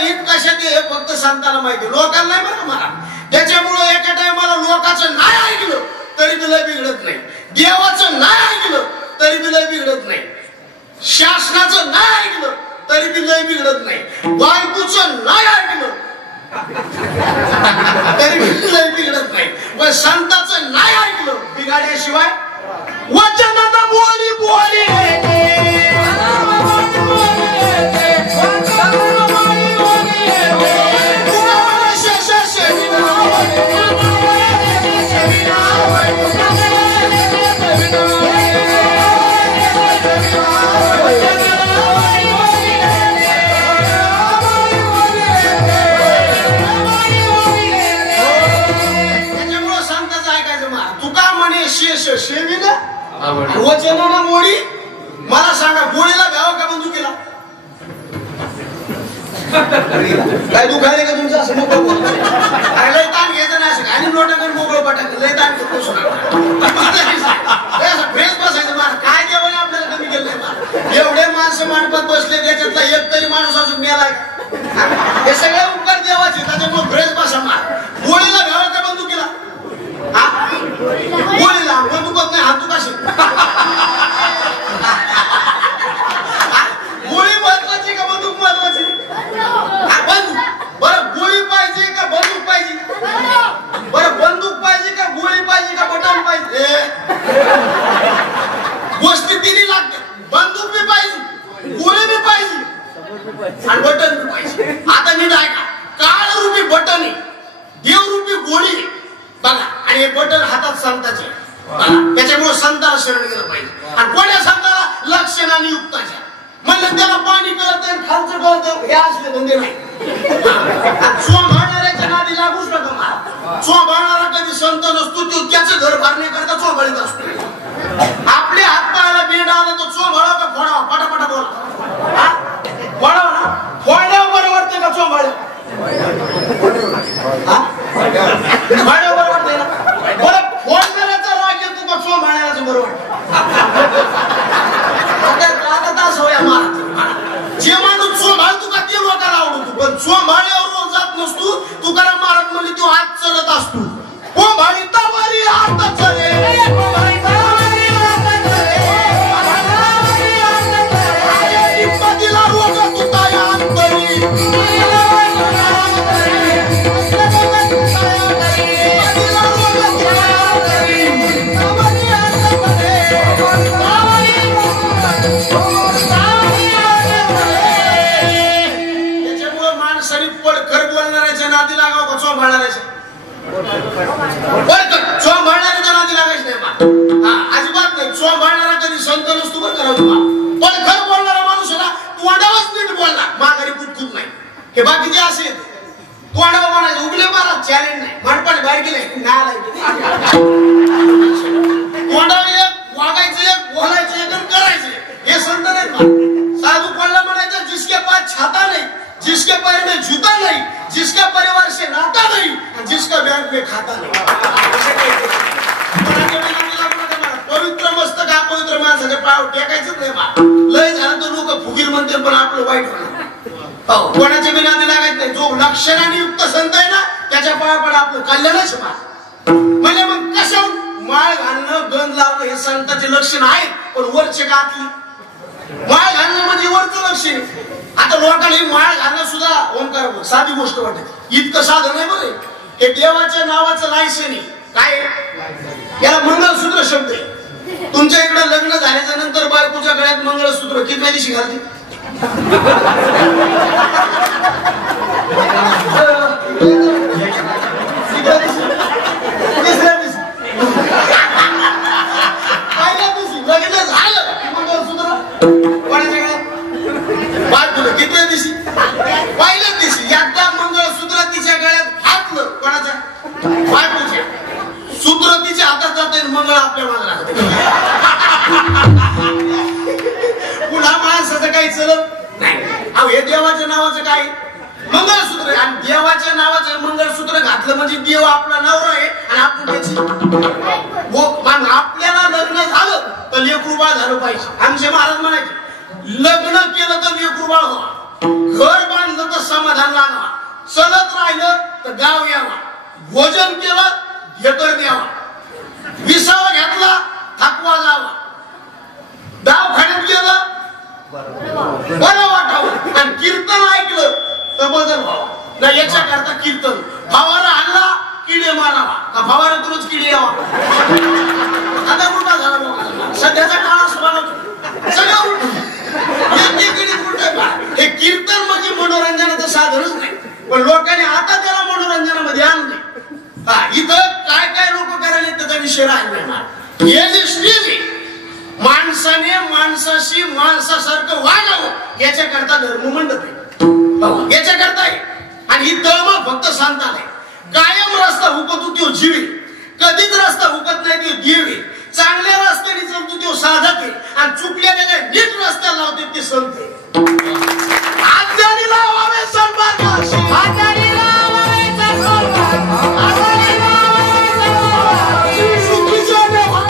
हित कशात हे फक्त संतांना माहिती, लोकांना नाही बरं मला. त्याच्यामुळे एका टायमाला लोकांचं नाही ऐकलं तरी बी लय बिघडत नाही, देवाचं नाही ऐकलं तरी बी लय बिघडत नाही, शासनाचं नाही ऐकलं तरी बी लय बिघडत नाही, बायकोचं नाही ऐकलं तरी बी लय बिघडत नाही, पण संतांचं नाही ऐकलं बिघाड्याशिवाय वचनात बोली बोली वचनानं मोडी. मला सांगा गोळीला घ्यावं का बंदुकीला? काय दुखायला का तुमचं असं मोकळं बोलतो? लय ताण घ्यायचं नाही, असं घाली नोटाकडे मोकळं पटाक लय ताण घेतो फ्रेश बसायचं. मार काय जेवण आपल्याला कमी केलं? एवढे माणसं मांडपात बसले, त्याच्यातला एक तरी माणूस अजून मेलाय. हे सगळे उपकार देवाचे, त्याच्यामुळे फ्रेश बसा. मार गोळीला घ्यावं का बंदुकीला? गोळीला बंदुकत नाही, हात कशी गोळी महत्वाची का बंदूक महत्वाची? बरं गोळी पाहिजे का बंदूक पाहिजे? बरं बंदूक पाहिजे का गोळी पाहिजे का बटन पाहिजे? गोष्टी तिन्ही लागते, बंदूक बी पाहिजे, गोळी बी पाहिजे आणि बटन बी पाहिजे. आता नीट ऐका, काळ रूपी बटन आहे, देव रूपी गोळी आहे बघा, आणि हे बटन हातात संताचे बघा. त्याच्यामुळे संताला शरण गेलं पाहिजे. आणि कोण्या संताला? लक्षणाने युक्ताच्या. म्हणलं त्याला पाणी कळत खालचं कळत, हे असले धंदे नाही. चोंभाळणाऱ्याच्या नादी लागूच नका मला. चोंभाळणारा कधी संत नसतो, तो त्याचं घर भरण्याकरता चोंभाळीत असतो. आपल्या हातपायाला बेंड आला तो चोंभाळा का फोडावा? पटापटा बोला. फोडावा ना, फोड्यावर बरं वाटतं का चोंभाळ्या? फोड्यावर बरं वाटतंय ना? बरं फोडणाऱ्याचा राग येतो का चोंभाळण्याचं बरं वाटतं? आता तास होया महाराज, जे माणूस चोंभाळतो का ते लोकांना आवडतो, पण चोंभाळ्यावर रोज जात नसतो. तुकाराम महाराज म्हणजे तो हात चलत असतो. कोंभाळी तावारी हात चले, पतीला रोग तुताया अंतरी, त्याच्यामुळे माणसाने पडखर बोलणाऱ्याच्या नादी लागावं का चोंभाळणाऱ्याच्या? पडखर चोंभाळणाऱ्याच्या नादी लागायचं नाही. हा अजिबात नाही. चोंभाळणारा कधी संत नसतो बरं करावं. पडखर बोलणारा माणूस आहे ना, तोंडावरच नीट बोलला, माघारी कुठून नाही. हे बाकीचे असे तोंडावर म्हणायचं उगले मारा, चॅलेंज नाही, मनपाट बाहेर गेले तोंडावर एक वागायचं, एक बोलायचं, एक करायचं. हे संत नाही. साधू कोणला म्हणायचं? जिसके पास छाता नहीं, जिसके पैर में जूता नहीं, जिसका परिवार से नाता नहीं, जिसका बैंक में खाता नहीं. पवित्र मस्तक अपवित्र माणसाच्या पायावर टेकायचंच नाही. बा लय झालं तर लोक फुगीर म्हणते, पण आपलं वाईट होणार. कोणाच्या बी नादी लागायचं नाही. जो लक्षणाने युक्त संत आहे ना, त्याच्या पायापड आपलं कल्याणच होणार. म्हणजे मग कशावर माळ घालणं, गंध लावणं हे संतांचे लक्षण आहेत, पण वरचे गातली माळ घालणं म्हणजे वरचं लक्षण. आता लोकांना माळ घालणं सुद्धा ओंकार साधी गोष्ट वाटते, इतकं साधं नाही बरं. हे देवाच्या नावाचं लायसन आहे. काय याला मंगळसूत्र शब्द आहे. तुमच्या इकडे लग्न झाल्याच्या नंतर बायकोच्या गळ्यात मंगळसूत्र किती दिवशी घालते? लग्न झालं मंगळसूत्र कोणाच्या गळ्यात? बायकोला किती दिवशी? पहिल्याच दिवशी. एकदा मंगळसूत्र तिच्या गळ्यात घातलं, कोणाच्या? बायकोच्या. सूत्र तिच्या हातात जाते, मंगळ आपल्या मागला. पुन्हा माणसाचं काही चलत नाही. अहो हे देवाच्या नावाचं काय? मंगळसूत्र. आणि देवाच्या नावाचं मंगळसूत्र घातलं म्हणजे देव आपला नवरा आहे आणि आपण त्याची. आपल्याला लग्न झालं तर लेकरू बाळ झालं पाहिजे. आमचे महाराज म्हणायचे लग्न केलं तर लेकरू बाळ व्हा, घर बांधलं तर समाधान चलत राहिलं तर गाव यावा, भोजन केलं हेकर द्यावा, विसावा घेतला थकवा जावा, दवाखान्यात गेलं बरं वाटावं आणि कीर्तन ऐकलं तर बदल व्हावा. नाही याच्या करता कीर्तन फवारा आणला किडे मारावा का फवाऱ्यातूनच किडे यावा. आता उलटा झाला लोकांना सध्याचा काळ असं बनवतो सगळं उलट. हे कीर्तन म्हणजे मनोरंजनाचं साधनच नाही, पण लोकांनी आता त्याला मनोरंजनामध्ये आणले. इथं काय काय लोक करायला त्याचा विषय राहिला. हे जे स्टेज आहे माणसाने माणसाशी माणसासारखं वागावं याच्याकरता धर्ममंडप आहे, याच्याकरता आहे. आणि ही तळमळ फक्त सांगताना कायम रस्ता हुकतो तो जीवे, कधीच रस्ता हुकत नाही तो देवे. चांगल्या रस्त्याने चालतो तो साधक आहे आणि चुकल्याने नीट रस्त्याला लावते ते संत आहे. आज्ञानी लावावे सन्मान, आज्ञानी लावावे सन्मान, आज्ञानी लावावे सन्मान. सुखीच्या देवा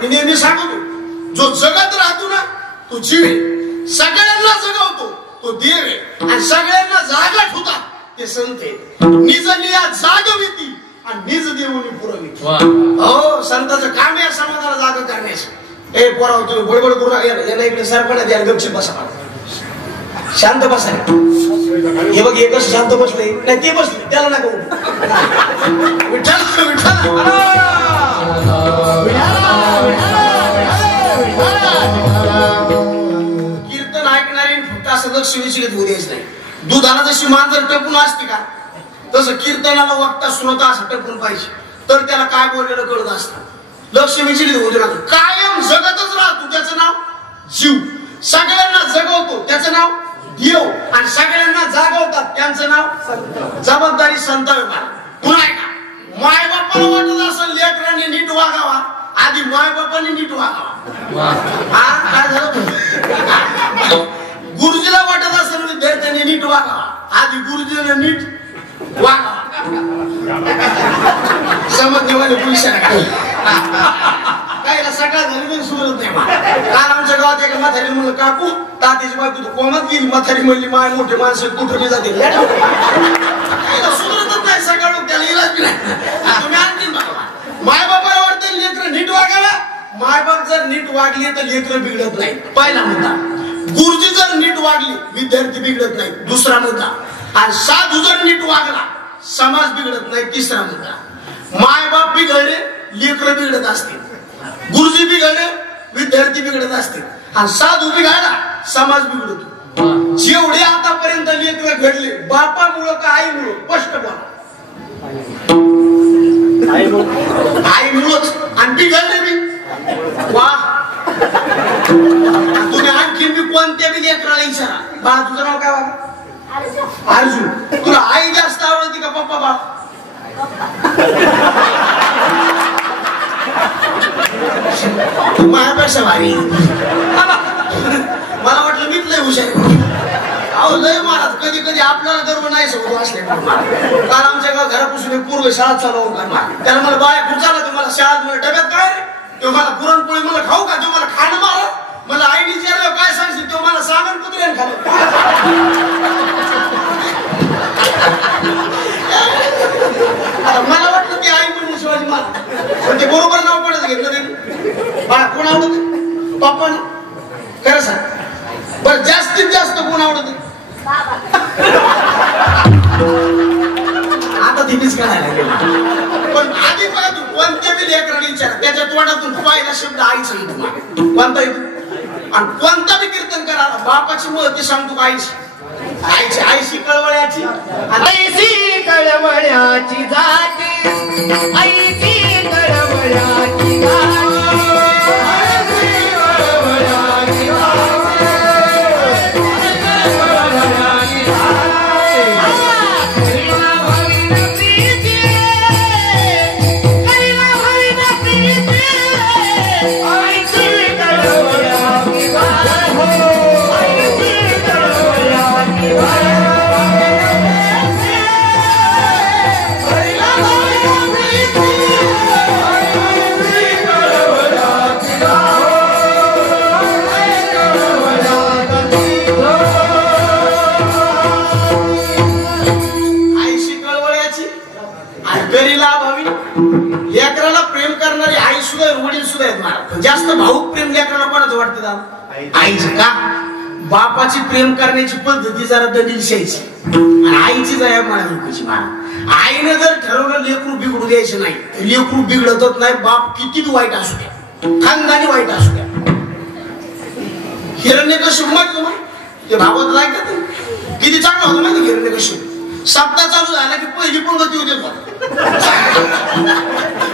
मी नेहमी सांगतो, जो जगत राहतो ना तो जीव आहे, सगळ्यांना जगवतो तो देव आहे आणि सगळ्यांना जागा ठेवतात ते संत आहे. निज लिया जागविती आणि निज देवनी पुरविती. हो, संताचं काम आहे समाजाला जागा करण्याचं. ए पोराव तुम्ही बडबड करू नका, याला इकडे सरपणा द्या, गपचूप बसा, शांत बसा. हे बघ एकच शांत बसले नाही ते बसले त्याला नका विठ्ठल विठ्ठल. कीर्तन ऐकणारी फक्त असं लक्ष विचलित होऊ द्यायचं नाही. दुधाला जशी मांजर टपून असते का तसं कीर्तनाला वक्ता श्रोता असं टपून पाहिजे, तर त्याला काय बोललेलं कळत असतं. लक्ष विचलित होऊ दे. कायम जगतच राहतो त्याचं नाव जीव, सगळ्यांना जगवतो त्याचं नाव देव आणि सगळ्यांना जागवतात त्यांचं नाव जबाबदारी संतांवर. पुन्हा ऐका, माय बापाला वाटत असेल लेकरांनी नीट वागावा, आधी माय बापांनी नीट वागावा. काय झालं? गुरुजीला वाटत असेल विद्यार्थ्यांनी नीट वागावा, आधी गुरुजीने नीट वागावा. समजण्यामध्ये पैसा काय सकाळ झाली सुरत नाही. काल आमच्या गावात एका म्हातारी म्हणलं काकू तात्याची बायको तू कोमात गेली. म्हातारी म्हणली माय मोठे माणसं कुठे जाते सुरतच नाही सकाळ त्याला इलाज नाही. तुम्ही आणखी माय बापाला वाटतं लेकरं नीट वागावा, मायबाप जर नीट वागले तर लेकरं बिघडत नाही. पहिला मुद्दा. गुरुजी जर नीट वागले विद्यार्थी बिघडत नाही, दुसरा मुद्दा. आणि साधू जर नीट वागला समाज बिघडत नाही, तिसरा मुद्दा. मायबाप बिघडले लेकरं बिघडत असतील, गुरुजी बिघडले विद्यार्थी बिघडत असतील आणि साधू बिघडला समाज बिघडतो. जेवढे आतापर्यंत लेकरं घडले बापामुळं का आईमुळं स्पष्ट बोला. आईमुळंच आणि बिघडले मी. वा, तुम्ही आणखी मी कोणत्या बी लेकराला विचारा, बाळा तुझं नाव काय बाबा? अर्जुन. तुला आई जास्त आवडती का पप्पा बाळा? माझ्यापेक्षा भारी. मला वाटलं मीच लय हुशार. अहो लय महाराज, कधी कधी आपल्याला गर्व नाही समजू असले. काल आमच्या घरापासून एक पूर्व शाळा चालू करणार, त्याला मला बाया खुर्चाला तुम्हाला शाळेत मला डब्यात काय रे? तो मला पुरणपोळी मला खाऊ का? तो मला खाणं मार. मला आईने विचारलं काय सांगशील? तो मला सामान कुत्र्याने खाल्लं. मला वाटलं ती आई म्हणून शिवाजी महाराज, पण ते बरोबर नाव पडत घेतलं त्यांनी. बाळा कोण आवडत? पप्पा ना? खरं सांग बरं, जास्तीत जास्त कोण आवडत? आता तिनेच करायला गेला. पण आधी बघा तू कोणत्या बी लेकराला विचार, त्याच्या तोंडातून पहिला शब्द आईचा येतो. कोणता येतो? आणि कोणता बी कीर्तन करा बापाची महती सांगतो आईची. आईची आईशी कळवळ्याची, आईशी कळवळ्याची जाती, आईशी कळवळ्याची जाती. बापाची प्रेम करण्याची पद्धती जरा दलिलशाहीची आणि आईची जया म्हणाली मला आईने जर ठरवलं लेकरू बिघडू द्यायचं नाही तर लेकरू बिघडतच नाही. बाप किती वाईट असू द्या, खानदानी वाईट असू द्या. हिरण्यकश्यप माहिती तुम्हाला ते भागवत ऐकत किती चांगलं होतं माहिती. हिरण्यकश्यप सप्ताह चालू झाला की पहिली पंगती होते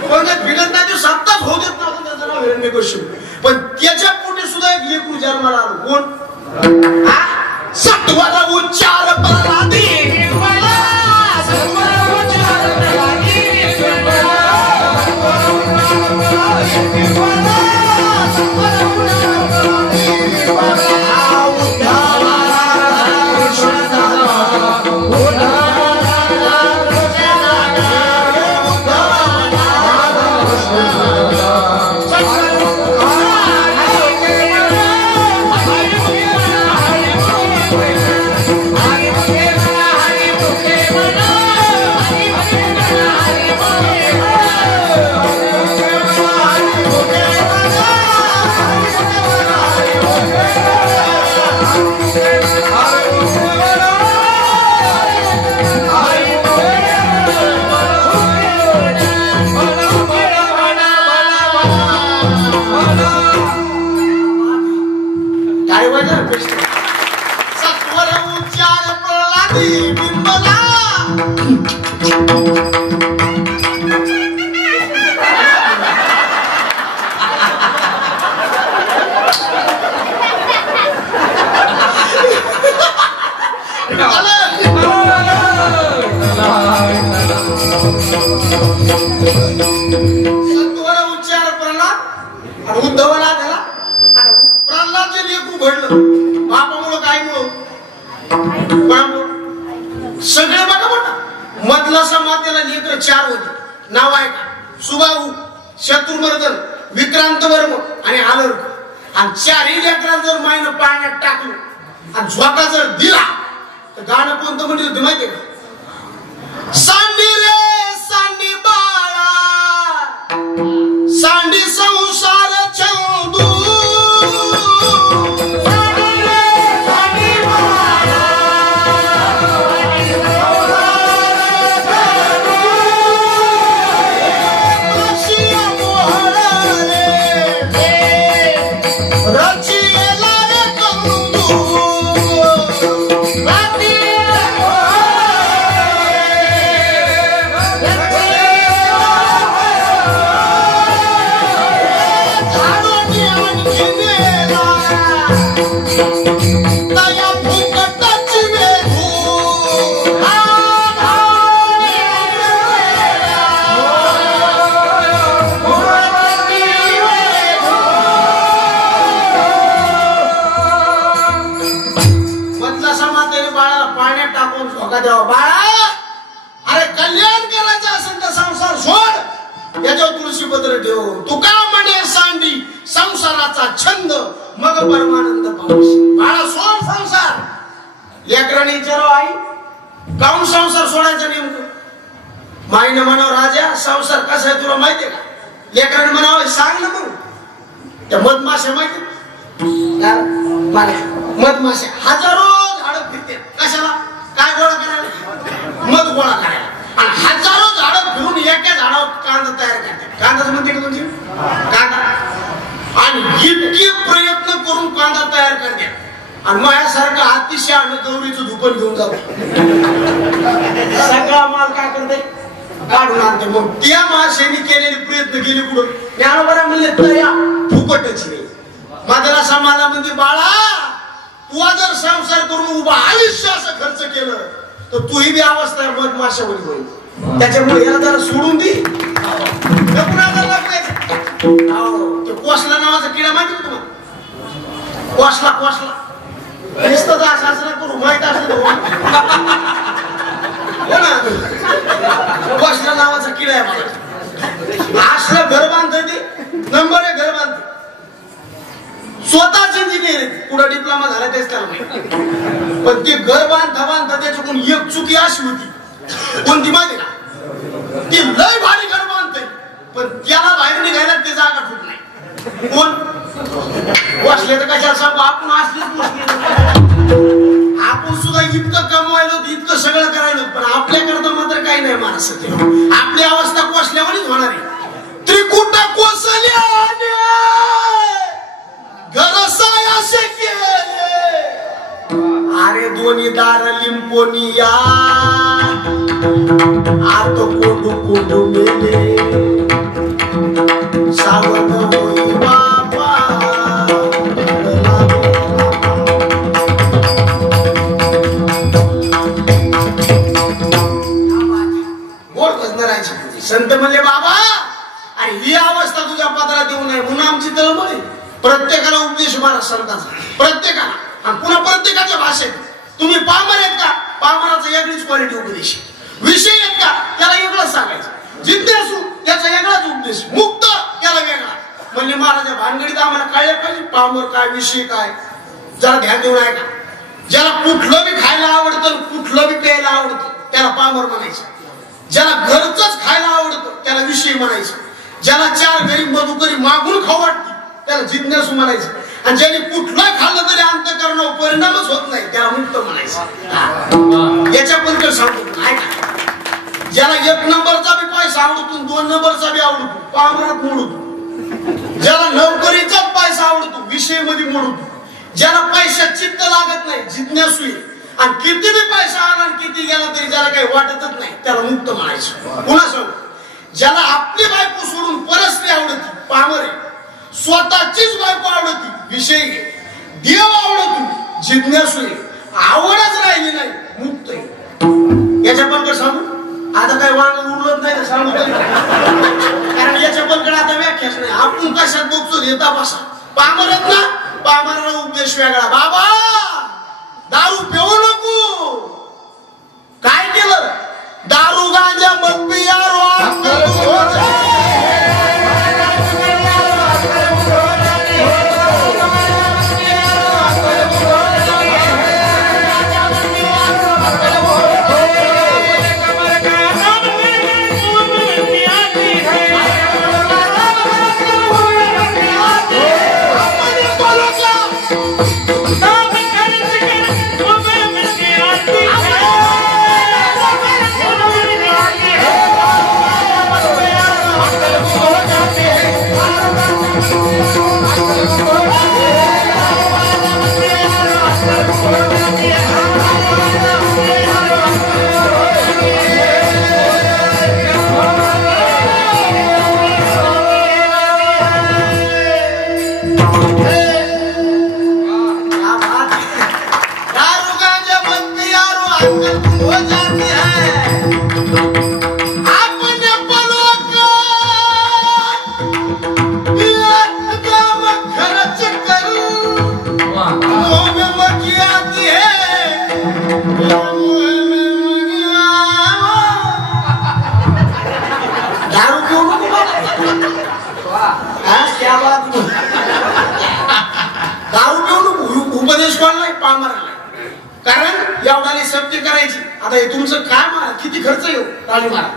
पंगत भिडत नाही सप्ताह होऊ देत नव्हतं. त्याचं नाव हिरण्यकश्यप. पण त्याच्या पोटी सुद्धा एक लेकरू जन्माला आलं. कोण? सत्वर उच्चार प्रल्हादी उद्धवला झाला. प्रल्हाद जे लेकरू घडलं बापामुळं काय सगळे बघा बघा. मधला समाज त्याला लेकर 4 होते. नाव आहे का? सुबाहू, शत्रुमर्दन, विक्रांत वर्म आणि आलर्क. आणि 4ही लेकरांना जर मायनं पाण्यात टाकलं आणि झोका जर दिला तर गाणं कोणतं म्हणजे होते माहितीये का? सांडी रे सांडी बाळा सांडी संसार चंदू छंद मग परमानंद पाऊस. बाळा सोड संसार. लेकरांनी विचारावं आई काऊन संसार सोडायचा नेमकं? माईने म्हणावं राजा संसार कसा आहे तुला माहितीये का? लेकरांनी म्हणावं सांग ना मग. त्या मधमाशा माहिती मधमाशा हजारो झाडं फिरते कशाला? काय गोळा करायला? मध गोळा करायला. आणि हजारो झाडं फिरून एका झाडावर कांदा तयार करतात. कांदाच म्हणते का तुमची कांदा? आणि इतके प्रयत्न करून कांदा तयार करतात आणि माझ्यासारखा अतिशय आणि गौरीचं धुपण घेऊन जातो. सगळा माल काय करते? काढून आणते. मग त्या माशाने केलेले प्रयत्न गेले कुठं? ज्ञानोबा म्हणले तया फुकटच नाही. मद्रासा मला म्हणजे बाळा तू जर संसार करून उभा आयुष्य असं खर्च केलं तर तुही बी अवस्था मधमाशावरी होईल. त्याच्यामुळे याला जरा सोडून दे. कोसला नावाचा किडा माहिती का तुम्हाला? कोसला कोसला नुसतं असं करू माहित असत कोसला नावाचा किडा आहे मला. असलं घर बांधतोय ते नंबर 1 घर बांधते. स्वतःच इंजिनियर आहे. पुढे डिप्लोमा झाला तेच त्याला माहिती. पण ते घर बांधता बांधता त्याच्याकडून एक चुकी अशी होती. कोणती माहिती का? ती लय भारी घर बांधते पण त्याला बाहेर निघायला ते जागा ठुट नाही. कोण? वाचले तर कशाला सांगू आपण असलेच असं ते आपली अवस्था कोसल्यावरच होणार आहे. त्रिकुटा कोसल्याने घर सायाशे केले, अरे दोन्ही दार लिंपोनिया आत कोंडू कोंडू मेले, सावध होई बाबा. संत म्हणले बाबा अरे ही अवस्था तुझ्या पदरात येऊ नये म्हणून आमची तळमळ आहे. प्रत्येकाला उपदेश मारा संतांचा, प्रत्येकाला, आणि पुन्हा प्रत्येकाच्या भाषेत. तुम्ही पामर आहेत का, पामराचा वेगळीच क्वालिटी उपदेश. विषय आहेत का, त्याला वेगळंच सांगायचं. जिज्ञासू त्याचा वेगळाच उपदेश, मुक्त त्याला वेगळा. म्हणजे महाराजा भानगडीत आम्हाला कळलं पाहिजे पामर काय, विषय काय, जरा ध्यान देऊन आहे का. ज्याला कुठलं बी खायला आवडतं, कुठलं बी प्यायला आवडतं त्याला पामर म्हणायचं. ज्याला घरचंच खायला आवडतं त्याला विषय म्हणायचं. ज्याला चार गरीब मधुकरी मागून खाऊ वाटते त्याला जिज्ञासू म्हणायचं. आणि ज्याने कुठलं खाल्लं तरी अंतःकरणावर परिणामच होत नाही त्याला मुक्त म्हणायचं. याच्या पलीकडे सांगतो ऐका, ज्याला 1 नंबरचा बी पैसा आवडतो, 2 नंबरचा बी आवडतो, पामरात मोडतो. ज्याला नोकरीचाच पैसा आवडतो, विषय मध्ये मोडतो. ज्याला पैशात चित्त लागत नाही, जिज्ञासू आहे. आणि किती बी पैसा आला आणि किती गेला तरी ज्याला काही वाटतच नाही त्याला मुक्त म्हणायचं. पुन्हा सांगू, ज्याला आपली बायको सोडून परस्त्री आवडती, पामर आहे. स्वतःचीच बायको आवडती, विषय आहे. देव आवडतो, जिज्ञासू आहे. आवडच राहिली नाही, मुक्त आहे. याच्या पलीकडे सांगू, आता काही वांग उरलत नाही ना सांगू तरी, कारण याच्या पलीकडे आता व्याख्याच नाही. आपण कशात बघतो येता बसा. पामर आहेत ना, पामराला उपदेश वेगळा. बाबा दारू पिऊ नको. काय केलं, दारू गांजा मत पियारो उपदेश कोणला पामराला. कारण एवढाने सत्य करायची. आता हे तुमचं काय मारा, किती खर्च येऊ टाळी मारा.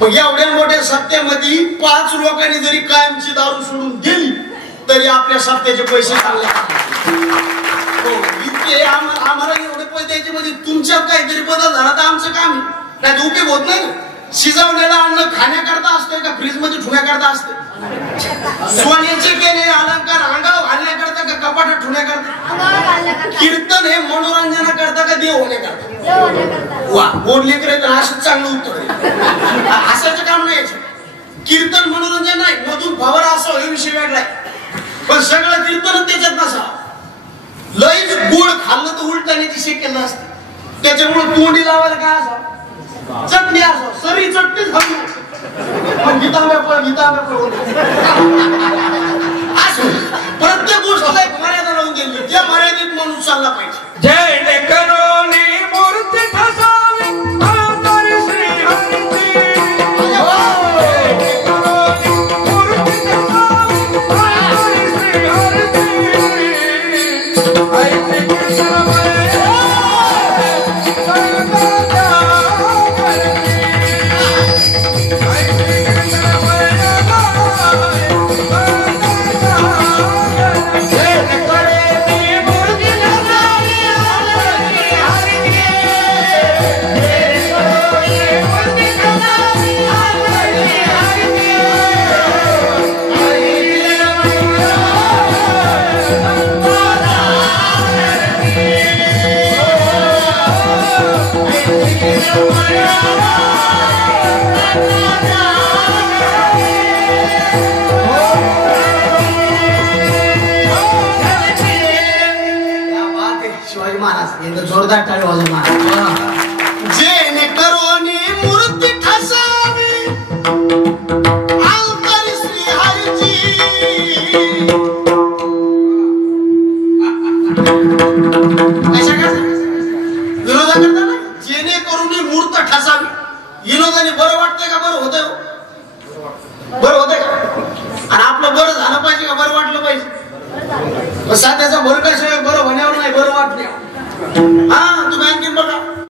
मग एवढ्या मोठ्या सत्यामध्ये 5 लोकांनी जरी कायमची दारू सोडून दिली तरी आपल्या सत्याचे पैसे चांगले. इतके आम्हाला एवढे पैसे द्यायचे म्हणजे तुमच्यात काहीतरी बदल झाला तर आमचं काम नाही, उपयोग होत नाही. शिजवलेलं अन्न खाण्याकरता असतंय का फ्रीज मध्ये ठेवण्याकरता असते. सोन्याचे केलेले अलंकार अंगावर घालण्याकरता का कपाटात ठेवण्याकरता. कीर्तन हे मनोरंजनाकरता का देव होण्याकरता. वा बोलले करे तर असं चांगलं उत्तर. असायचं काम नाही. कीर्तन मनोरंजन नाही, मधून फवारा असा हे विषय वेगळा आहे. पण सगळं कीर्तन त्याच्यात नसा. लईच गोड खाल्लं तर उलटाण्याची शक्यता असते. त्याच्यामुळे तोंडी लावायला काय असा चटणी असो, सरी चटणीच खाऊ. पण गीता प्रत्येक गोष्टीला एक मर्यादा लावून दिली. त्या मर्यादित माणूस चालला पाहिजे. जय करोनी मूर्ती ठसावी अवतारी श्री हरीची. जय करोनी मूर्ती ठसावी अवतारी श्री हरीची. ऐसे कीर्तनमय शिवाजी महाराज एकदा जोरदार टाळी वाजव महाराज. जेणेकरून मूर्ती ठसावी अवतारी श्री हरीची. कशा कशा विरोधा करताना जेणेकरून मूर्त ठसावी. विनोदाने बरं वाटतंय का? बरं होतंय? बरं होतंय का? आणि आपलं बरं झालं पाहिजे का? बरं वाटलं पाहिजे. सध्याचा बरं कशाशिवाय बरं होण्यावर नाही, बरं वाटण्यावर. हा